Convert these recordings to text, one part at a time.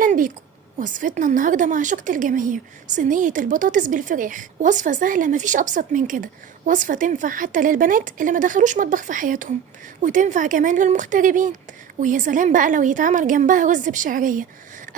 أهلا بيكم. وصفتنا النهاردة معشوقة الجماهير صينية البطاطس بالفراخ. وصفة سهلة مفيش أبسط من كده. وصفة تنفع حتى للبنات اللي ما دخلوش مطبخ في حياتهم، وتنفع كمان للمغتربين. ويا سلام بقى لو يتعمل جنبها رز بشعرية،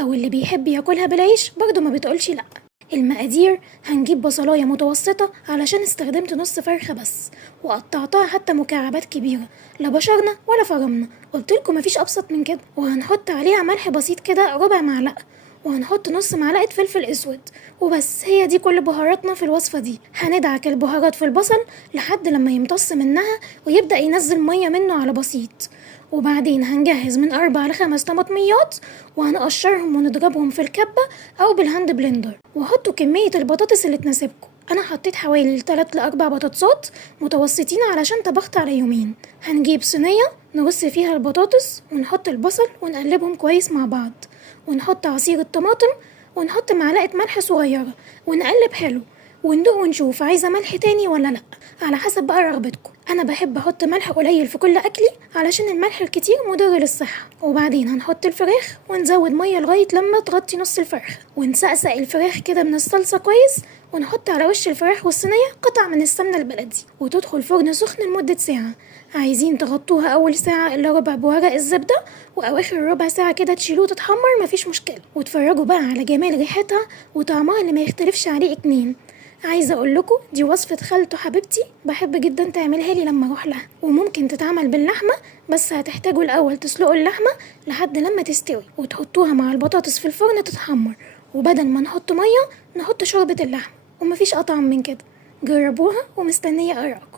أو اللي بيحب ياكلها بالعيش برضه ما بتقولش لأ. المقادير: هنجيب بصلاية متوسطة علشان استخدمت نص فرخة بس، وقطعتها حتى مكعبات كبيرة، لا بشرنا ولا فرمنا، قلتلكم مفيش أبسط من كده. وهنحط عليها ملح بسيط كده ربع معلقة، وهنحط نص معلقة فلفل اسود، وبس. هي دي كل بهاراتنا في الوصفة دي. هندعك البهارات في البصل لحد لما يمتص منها ويبدأ ينزل مية منه على بسيط. وبعدين هنجهز من 4 ل5 طماطميات، وهنقشرهم ونضربهم في الكبة أو بالهاند بلندر. وحطوا كمية البطاطس اللي تناسبكم. أنا حطيت حوالي 3 ل4 بطاطسات متوسطين علشان طبخت على يومين. هنجيب صينية نرص فيها البطاطس، ونحط البصل ونقلبهم كويس مع بعض، ونحط عصير الطماطم، ونحط معلقة ملح صغيرة، ونقلب حلو، وندوق ونشوف عايزة ملح تاني ولا لأ، على حسب بقى رغبتكم. أنا بحب أحط ملح قليل في كل أكلي علشان الملح الكتير مضر للصحة. وبعدين هنحط الفراخ ونزود مية لغاية لما تغطي نص الفرخة، ونسقسق الفراخ كده من الصلصة كويس، ونحط على وش الفراخ والصينية قطع من السمنة البلدي، وتدخل فرن سخن لمدة ساعة. عايزين تغطوها أول ساعة إلا ربع بورق الزبدة، وأواخر ربع ساعة كده تشيلوه تتحمر، مفيش مشكلة. وتفرجوا بقى على جمال ريحتها وطعمها اللي ما يختلفش عليه اتنين. عايزة اقول لكم دي وصفة خالته حبيبتي، بحب جدا تعملها لي لما اروح لها. وممكن تتعمل باللحمة، بس هتحتاجوا الاول تسلقوا اللحمة لحد لما تستوي، وتحطوها مع البطاطس في الفرن تتحمر، وبدل ما نحط مية نحط شوربة اللحمة، ومفيش اطعم من كده. جربوها ومستنية آرائكم.